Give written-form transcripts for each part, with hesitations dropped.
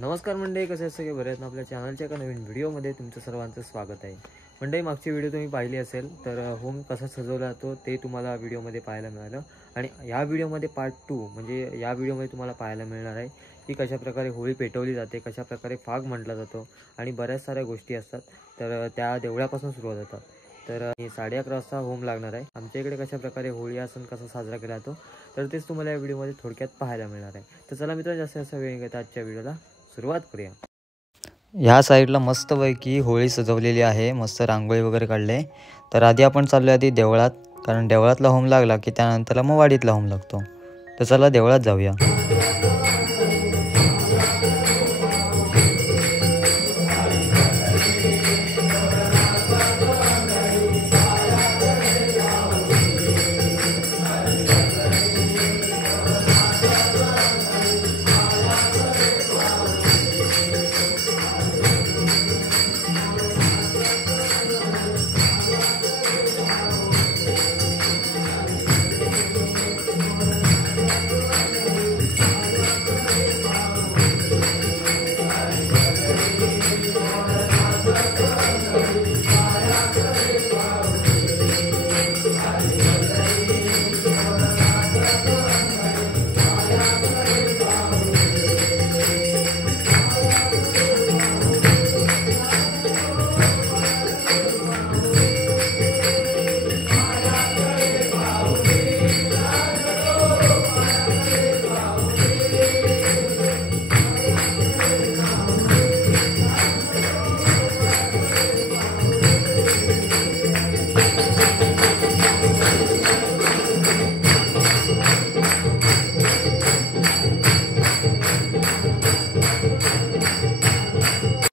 नमस्कार मंडळी, कसे आहेत सगळे? बरे आहेत ना? आपल्या चॅनलच्या एका नवीन व्हिडिओमध्ये तुमचं सर्वांचं स्वागत आहे. मंडळी, मागची व्हिडिओ तुम्ही पाहिली असेल तर होम कसा सजवला जातो ते तुम्हाला व्हिडिओमध्ये पाहायला मिळालं. आणि या व्हिडिओमध्ये पार्ट 2 म्हणजे या व्हिडिओमध्ये तुम्हाला पाहायला मिळणार आहे की कशाप्रकारे होळी पेटवली जाते, कशाप्रकारे फाग म्हटला जातो आणि बऱ्याच साऱ्या गोष्टी असतात. तर त्या देवळापासून सुरुवात होतात. तर 11:30 वाजता होम लागणार आहे. आमच्या इकडे कशाप्रकारे होळी हा सण कसा साजरा केला जातो तर तेच तुम्हाला या व्हिडिओमध्ये थोडक्यात पाहायला मिळणार आहे. तर चला मित्रांनो, जास्त वेळ घेता आजच्या व्हिडिओला सुरुवात करूया. ह्या साईडला मस्तपैकी होळी सजवलेली आहे, मस्त रांगोळी वगैरे काढले. तर आधी आपण चाललो आधी देवळात, कारण देवळातला होम लागला की त्यानंतरला मग वाडीतला होम लागतो. तर चला देवळात जाऊया.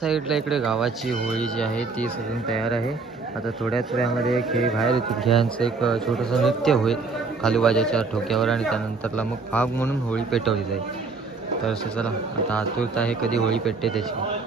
साईडला इकडे गावाची होळी जी आहे ती सजून तयार आहे. आता थोड्याच वेळामध्ये खेळ बाहेर येतील. खेळांचं एक छोटंसं नृत्य होईल खाली वाजाच्या ठोक्यावर आणि त्यानंतरला मग फाग म्हणून होळी पेटवली जाईल. तर चला, आता आतुरता आहे कधी होळी पेटते त्याची.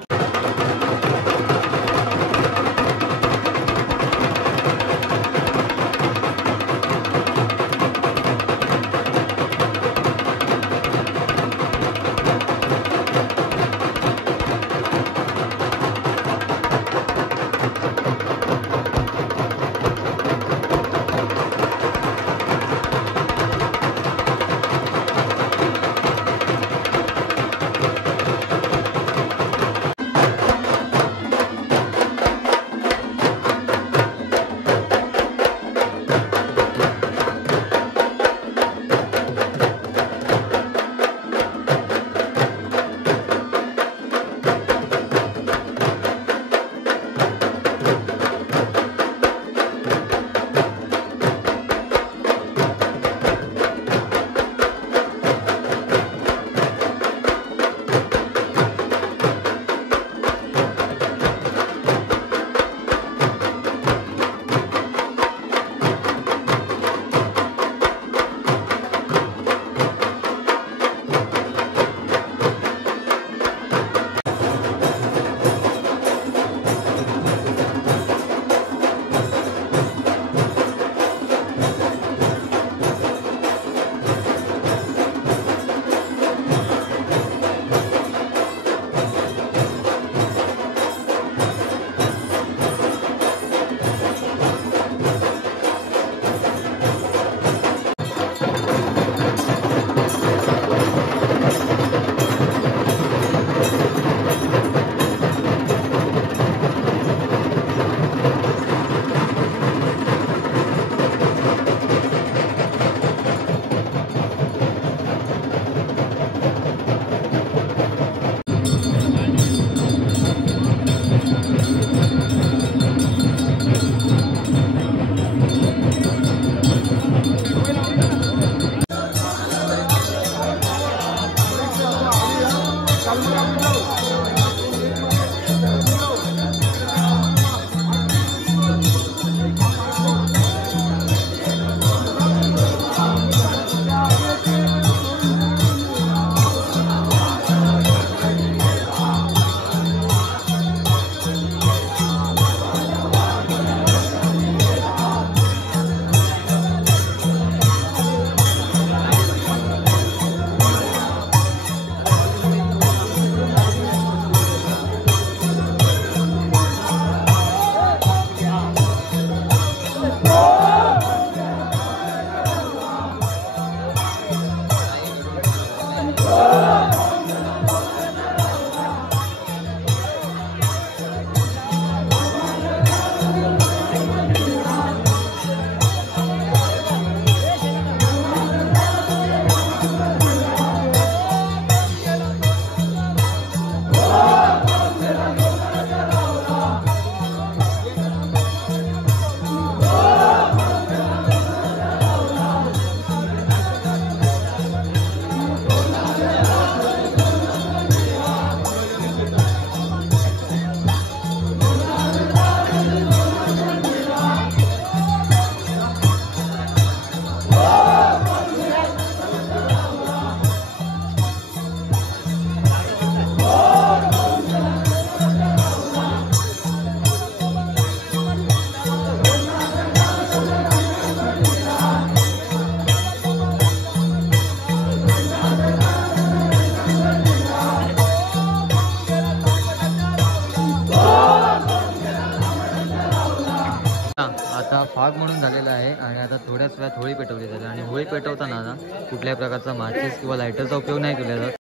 वेळात होळी पेटवली जाते आणि होळी पेटवताना ना कुठल्याही प्रकारचा माचीस किंवा लायटरचा उपयोग नाही केला जात.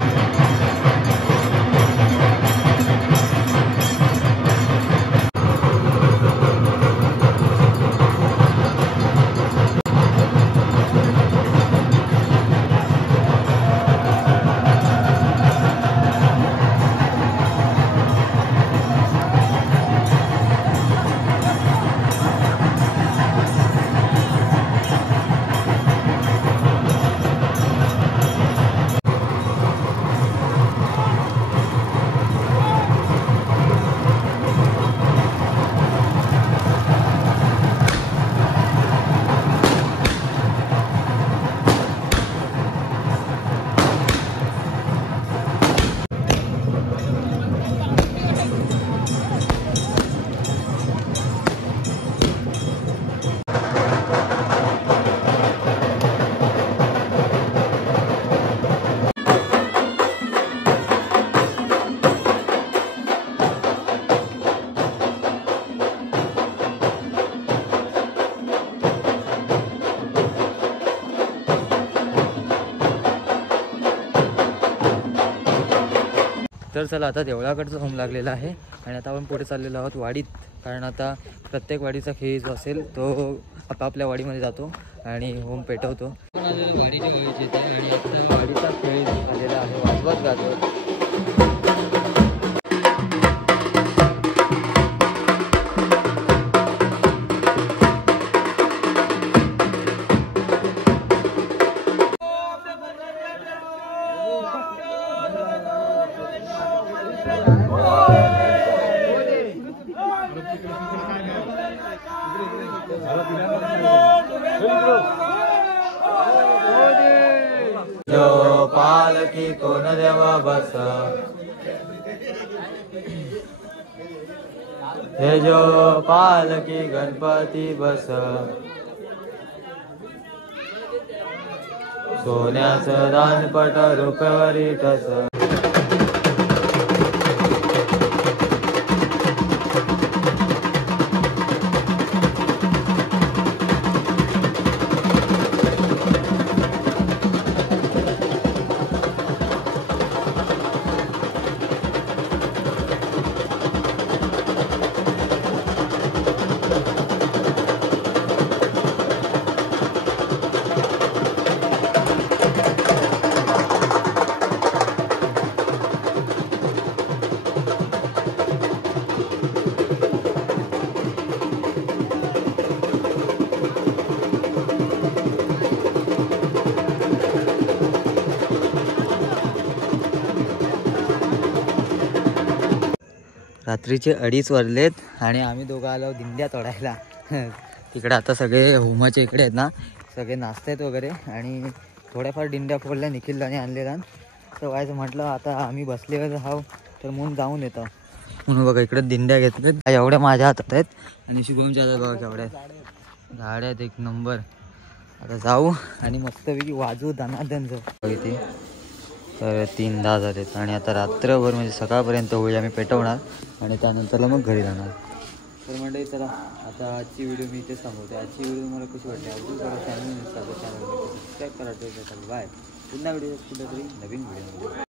तर चला आता देवळाकडचं होम लागलेला आहे आणि आता आपण पुढे चाललेलो आहोत वाडीत. कारण आता प्रत्येक वाडीचा खेळ जो असेल तो आपापल्या वाडीमध्ये जातो आणि होम पेटवतो. वाडीच्या गावीचे येते आणि आता वाडीचा खेळ आलेला आहे, वाजवत गाजवत. जो पालकी कोण देवा बस, हे जो पालकी गणपती बस, सोन्याचं दानपट रुपयावरी ठस. रात्रीचे 2:30 वाजलेत आणि आम्ही दोघं आलो दिंड्या तोडायला. तिकडे आता सगळे होमाच्या इकडे आहेत ना, सगळे नाचतात वगैरे आणि थोड्याफार दिंड्या फोडल्या निखिलने आणलेला. तर व्हायचं म्हटलं आता आम्ही बसले हाव तर म्हणून जाऊन येतो म्हणून बघा इकडे दिंड्या घेतल्यात. एवढ्या माझ्या हातात आहेत आणि शुभमच्या हातात बघा केवढ्या गाड्या आहेत, एक नंबर. आता जाऊ आणि मस्तपैकी वाजवू दनादन जाऊ इथे. तर 3:10 झालेत आणि आता रात्रभर म्हणजे सकाळपर्यंत होळी आम्ही पेटवणार आणि त्यानंतरला मग घरी जाणार. तर मंडळी चला आता आजची व्हिडिओ मी इथेच थांबवते. आजची व्हिडिओ तुम्हाला कशी वाटते अजून करा, चॅनल सबस्क्राईब करा, बाय. पुन्हा व्हिडिओ कुठेतरी नवीन व्हिडिओ.